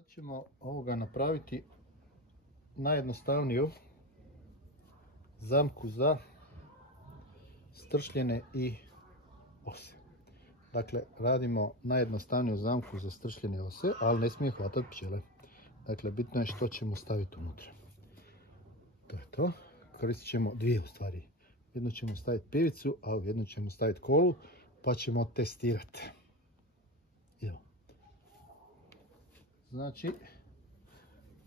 Sad ćemo ovoga napraviti najjednostavniju zamku za stršljene i ose. Dakle, radimo najjednostavniju zamku za stršljene ose, ali ne smije hvatati pčele. Dakle, bitno je što ćemo staviti unutra. To je to. Koristit ćemo dvije u stvari. Jednu ćemo staviti pivicu, a u jednu ćemo staviti kolu, pa ćemo testirati. Evo. Znači,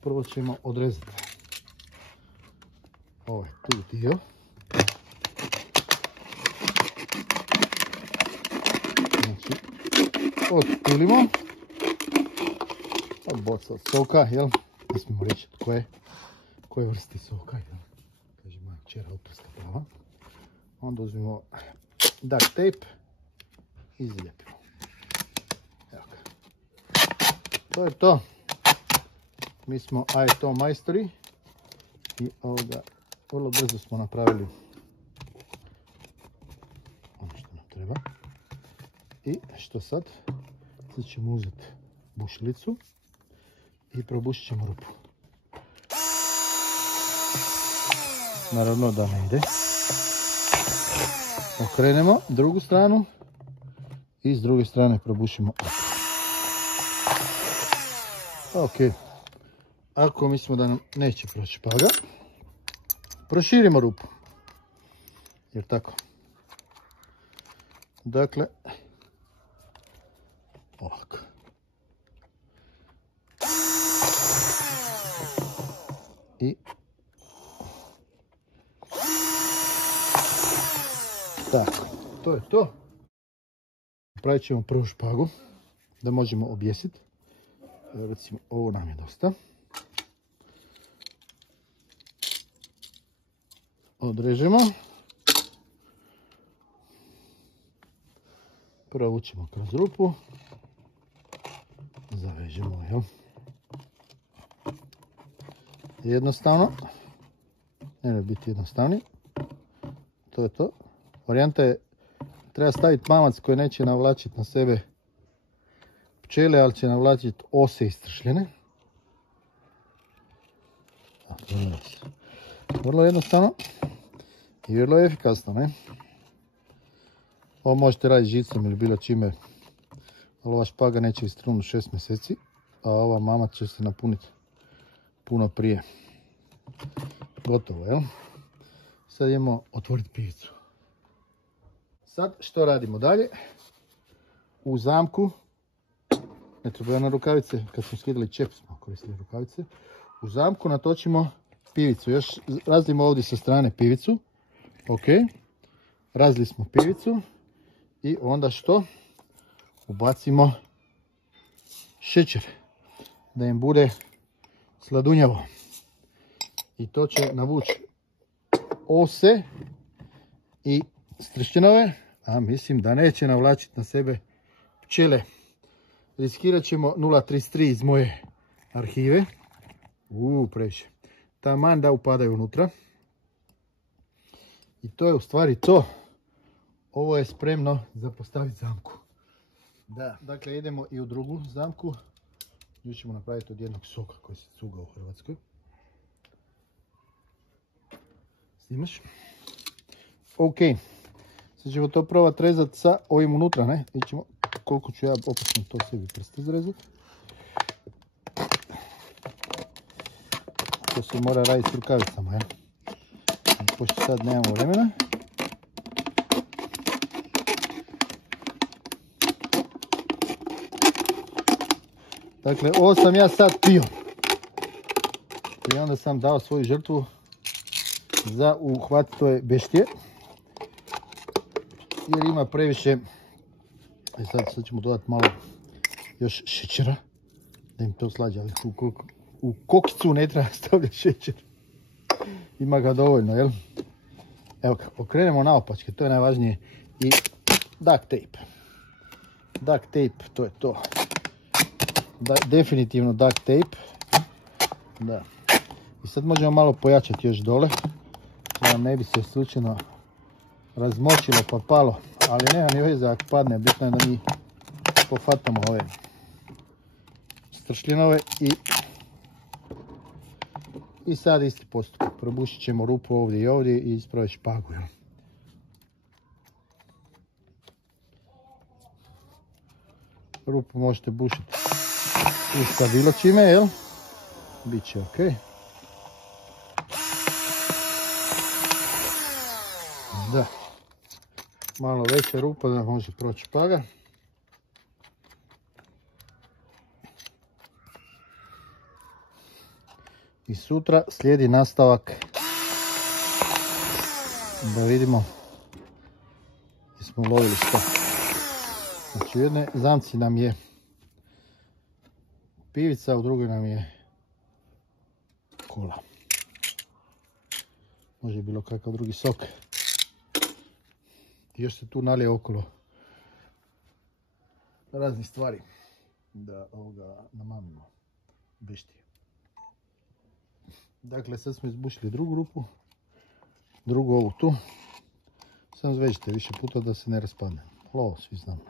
prvo ćemo odrezati ovaj tu dio. Znači, otpilimo. Boca od soka, jel? Ne smijemo reći koje vrsti soka, jel? Kaže moja kćera oprska prava. Onda uzmemo duct tape i izlijepimo. Evo ga. To je to. Mi smo to majstori i ovoga vrlo brzo smo napravili ono što nam treba. I što sad? Sad ćemo uzeti bušilicu i probušit ćemo rupu. Naravno da ne ide. Okrenemo drugu stranu i s druge strane probušimo rupu. Ok. Ako mislimo da nam neće proći paga, proširimo rupu. Jer tako. Dakle, ovako. I tako, to je to. Pravit ćemo prvu špagu da možemo objesiti. Recimo, ovo nam je dosta. Odrežemo. Provučemo kroz rupu. Zavežemo, jel? Jednostavno. Ne biti jednostavni. To je to. Varijanta je, treba staviti mamac koji neće navlačiti na sebe pčele, ali će navlačiti ose istršljene. Vrlo jednostavno i vrlo efikasno, ne? Ovo možete raditi žicom ili bilo čime, ali ova špaga neće istrunuti 6 mjeseci, a ova mamac će se napuniti puno prije. Gotovo, jel? Sad idemo otvoriti pivicu. Sad što radimo dalje? U zamku, ne treba na rukavice, kad smo skidali čep smo koristili rukavice. U zamku natočimo pivicu, još razlimo ovdje sa strane pivicu. Ok, razli smo pivicu i onda što? Ubacimo šećer, da im bude sladunjavo. I to će navući ose i stršljenove, a mislim da neće navlačiti na sebe pčele. Riskirat ćemo 0,33 iz moje arhive. Previše. Taman da upadaju unutra. I to je u stvari to. Ovo je spremno za postaviti zamku. Da, dakle idemo i u drugu zamku. Nju ćemo napraviti od jednog soka koji se cuga u Hrvatskoj. Snimaš? Ok. Sad ćemo to probati rezati sa ovim unutra, ne? Vidimo koliko ću ja opasno to sebi prst izrezati. To se mora raditi s rukavicama, jel? Pošto sad nemamo vremena. Dakle, ovo sam ja sad pio. I onda sam dao svoju žrtvu za uhvat toj beštije. Jer ima previše. Sad ćemo dodati malo još šećera. Da im to slađe, ali u kokicu ne treba stavljati šećer. Ima ga dovoljno, jel? Evo ga, okrenemo naopačke, to je najvažnije. I duct tape. Duct tape, to je to. Definitivno duct tape. Da. I sad možemo malo pojačati još dole. Da nam ne bi se slučajno razmočilo pa palo. Ali nema ni veze ako padne, bitno je da mi pofatamo ove stršljenove i sad isti postupak. Probušit ćemo rupu ovdje i ovdje i ispravit špagu. Rupu možete bušiti i sa bilo čime, jel? Biće ok. Da. Malo veća rupa da može proći špaga. I sutra slijedi nastavak. Da vidimo gdje smo ulovili što. Znači u jednoj zamci nam je pivica, u drugoj nam je kola. Može bilo kakav drugi sok. I još se tu nalije okolo raznih stvari da ovoga namamimo beštije. Dakle, sad smo izbušili drugu rupu, drugu ovu tu. Samo zvežite više puta da se ne raspadne. Ovo svi znamo.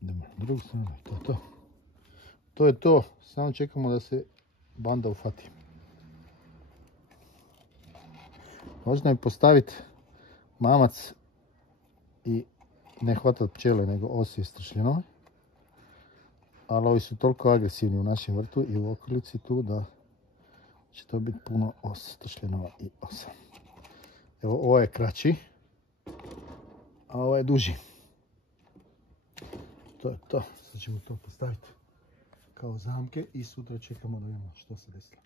Idemo na drugu stranu, to je to, samo čekamo da se banda ufati. Možda je postaviti mamac i ne hvatati pčele, nego osije stršljenove. Ali ovi su toliko agresivni u našem vrtu i u okolici tu da će to biti puno os stršljenova i osa. Evo, ovo je kraći, a ovo je duži. To je to. Sad ćemo to postaviti kao zamke i sutra čekamo da vidimo što se desilo.